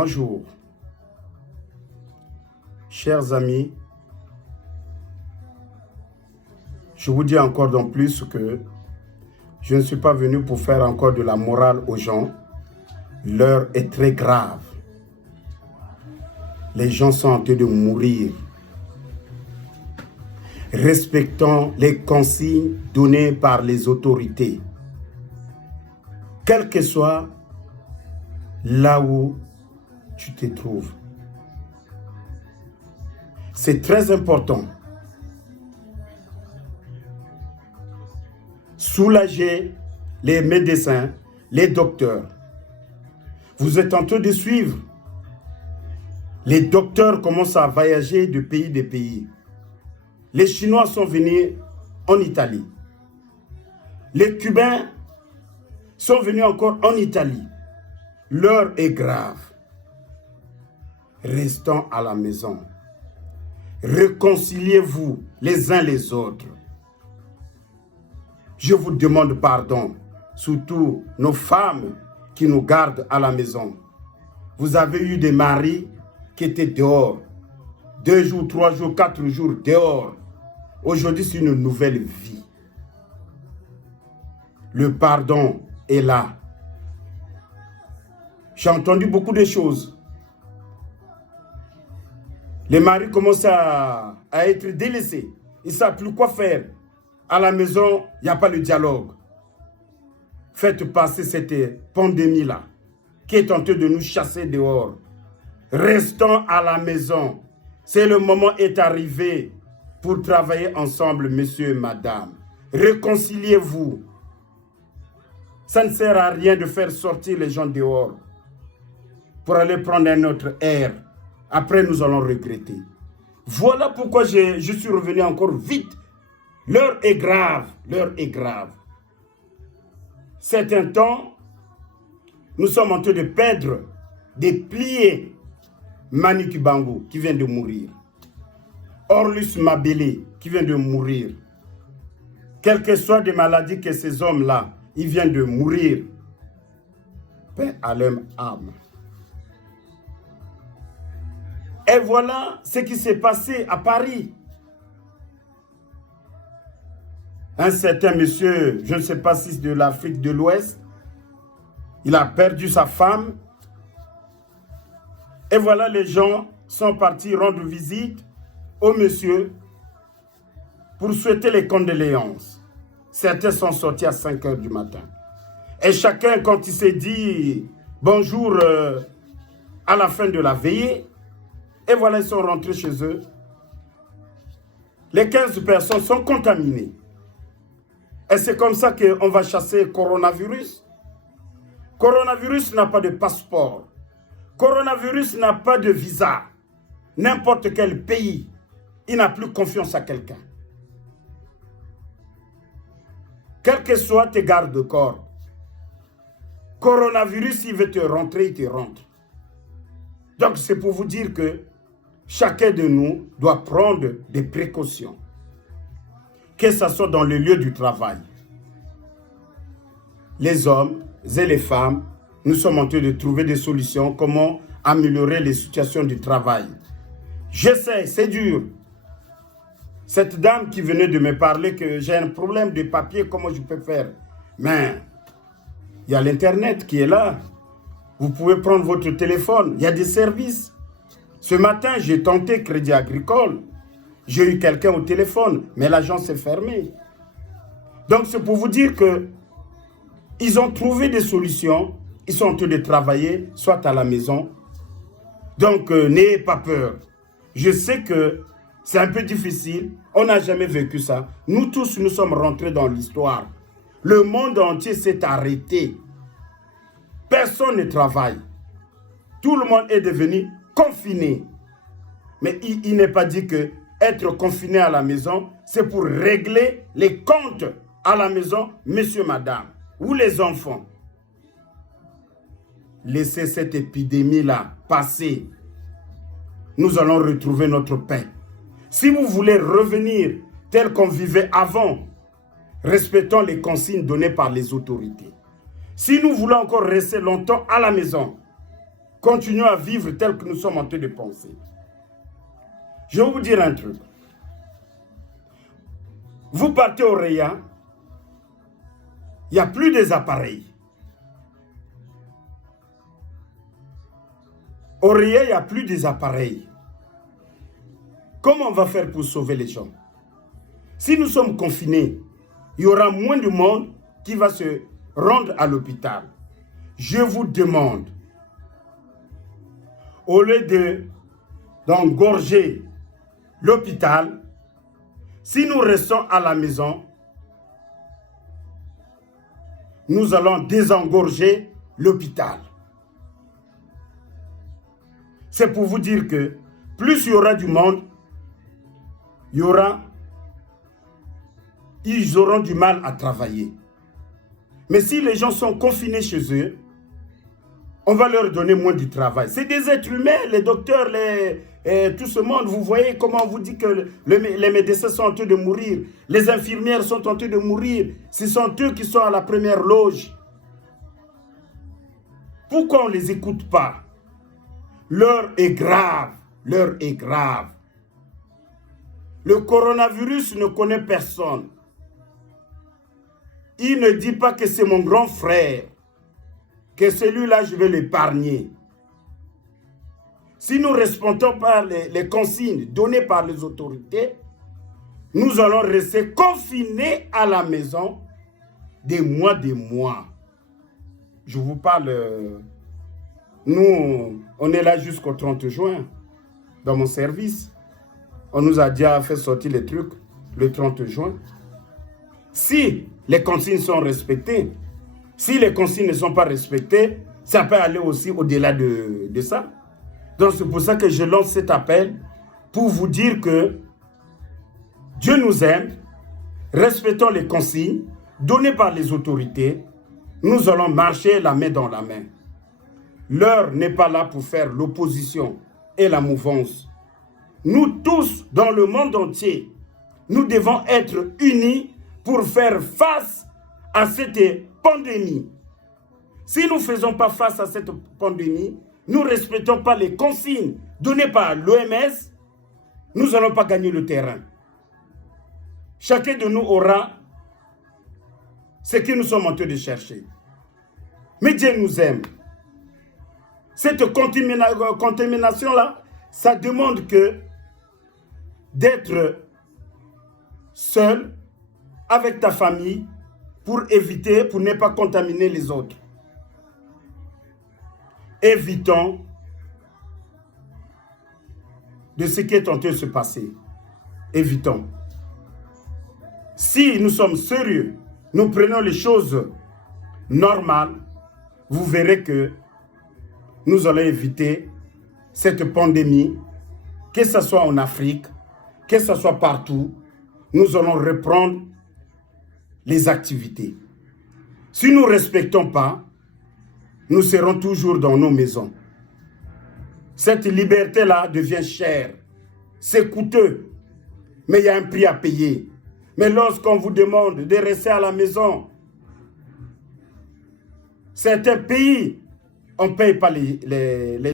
Bonjour, chers amis, je vous dis encore en plus que je ne suis pas venu pour faire encore de la morale aux gens. L'heure est très grave. Les gens sont en train de mourir. Respectons les consignes données par les autorités. Quel que soit là où tu te trouves. C'est très important. Soulager les médecins, les docteurs. Vous êtes en train de suivre. Les docteurs commencent à voyager de pays en pays. Les Chinois sont venus en Italie. Les Cubains sont venus encore en Italie. L'heure est grave. Restons à la maison. Réconciliez-vous les uns les autres. Je vous demande pardon, surtout nos femmes qui nous gardent à la maison. Vous avez eu des maris qui étaient dehors. 2 jours, 3 jours, 4 jours dehors. Aujourd'hui, c'est une nouvelle vie. Le pardon est là. J'ai entendu beaucoup de choses. Les maris commencent à être délaissés. Ils ne savent plus quoi faire. À la maison, il n'y a pas de dialogue. Faites passer cette pandémie-là qui est en train de nous chasser dehors. Restons à la maison. C'est le moment est arrivé pour travailler ensemble, monsieur et madame. Réconciliez-vous. Ça ne sert à rien de faire sortir les gens dehors pour aller prendre un autre air. Après, nous allons regretter. Voilà pourquoi je suis revenu encore vite. L'heure est grave. L'heure est grave. Certains temps, nous sommes en train de perdre des pliés. Manu Kibangu qui vient de mourir. Orlus Mabele qui vient de mourir. Quelles que soient les maladies que ces hommes-là, ils viennent de mourir. Paix à leur âme. Et voilà ce qui s'est passé à Paris. Un certain monsieur, je ne sais pas si c'est de l'Afrique de l'Ouest, il a perdu sa femme. Et voilà, les gens sont partis rendre visite au monsieur pour souhaiter les condoléances. Certains sont sortis à 5 h du matin. Et chacun, quand il s'est dit bonjour à la fin de la veillée, et voilà, ils sont rentrés chez eux. Les 15 personnes sont contaminées. Et c'est comme ça qu'on va chasser coronavirus. Coronavirus n'a pas de passeport. Coronavirus n'a pas de visa. N'importe quel pays, il n'a plus confiance à quelqu'un. Quel que soit tes gardes-corps, coronavirus, il veut te rentrer, il te rentre. Donc c'est pour vous dire que chacun de nous doit prendre des précautions. Que ce soit dans le lieu du travail. Les hommes et les femmes, nous sommes en train de trouver des solutions, comment améliorer les situations du travail. Je sais, c'est dur. Cette dame qui venait de me parler que j'ai un problème de papier, comment je peux faire? Mais il y a l'Internet qui est là. Vous pouvez prendre votre téléphone, il y a des services. Ce matin, j'ai tenté Crédit Agricole. J'ai eu quelqu'un au téléphone, mais l'agence est fermée. Donc c'est pour vous dire que ils ont trouvé des solutions. Ils sont en train de travailler, soit à la maison. Donc, n'ayez pas peur. Je sais que c'est un peu difficile. On n'a jamais vécu ça. Nous tous, nous sommes rentrés dans l'histoire. Le monde entier s'est arrêté. Personne ne travaille. Tout le monde est devenu confiné. Mais il n'est pas dit que être confiné à la maison, c'est pour régler les comptes à la maison, monsieur, madame, ou les enfants. Laissez cette épidémie-là passer. Nous allons retrouver notre paix. Si vous voulez revenir tel qu'on vivait avant, respectons les consignes données par les autorités. Si nous voulons encore rester longtemps à la maison, continuons à vivre tel que nous sommes en train de penser. Je vais vous dire un truc. Vous partez au Réa, il n'y a plus des appareils. Au Réa, il n'y a plus des appareils. Comment on va faire pour sauver les gens? Si nous sommes confinés, il y aura moins de monde qui va se rendre à l'hôpital. Je vous demande, au lieu d'engorger l'hôpital, si nous restons à la maison, nous allons désengorger l'hôpital. C'est pour vous dire que plus il y aura du monde, ils auront du mal à travailler. Mais si les gens sont confinés chez eux, on va leur donner moins du travail. C'est des êtres humains, les docteurs, tout ce monde. Vous voyez comment on vous dit que les médecins sont en train de mourir. Les infirmières sont en train de mourir. Ce sont eux qui sont à la première loge. Pourquoi on ne les écoute pas? L'heure est grave. L'heure est grave. Le coronavirus ne connaît personne. Il ne dit pas que c'est mon grand frère, que celui-là, je vais l'épargner. Si nous ne respectons pas les consignes données par les autorités, nous allons rester confinés à la maison des mois. Je vous parle, nous, on est là jusqu'au 30 juin, dans mon service. On nous a déjà fait sortir les trucs le 30 juin. Si les consignes sont respectées, si les consignes ne sont pas respectées, ça peut aller aussi au-delà de ça. Donc c'est pour ça que je lance cet appel pour vous dire que Dieu nous aime, respectons les consignes données par les autorités, nous allons marcher la main dans la main. L'heure n'est pas là pour faire l'opposition et la mouvance. Nous tous, dans le monde entier, nous devons être unis pour faire face à cette pandémie. Si nous ne faisons pas face à cette pandémie, nous ne respectons pas les consignes données par l'OMS, nous n'allons pas gagner le terrain. Chacun de nous aura ce que nous sommes en train de chercher. Mais Dieu nous aime. Cette contamination-là, ça demande d'être seul avec ta famille pour ne pas contaminer les autres. Évitons de ce qui est en train de se passer. Évitons. Si nous sommes sérieux, nous prenons les choses normales, vous verrez que nous allons éviter cette pandémie, que ce soit en Afrique, que ce soit partout, nous allons reprendre les activités. Si nous ne respectons pas, nous serons toujours dans nos maisons. Cette liberté-là devient chère. C'est coûteux, mais il y a un prix à payer. Mais lorsqu'on vous demande de rester à la maison, certains pays, on ne paye pas les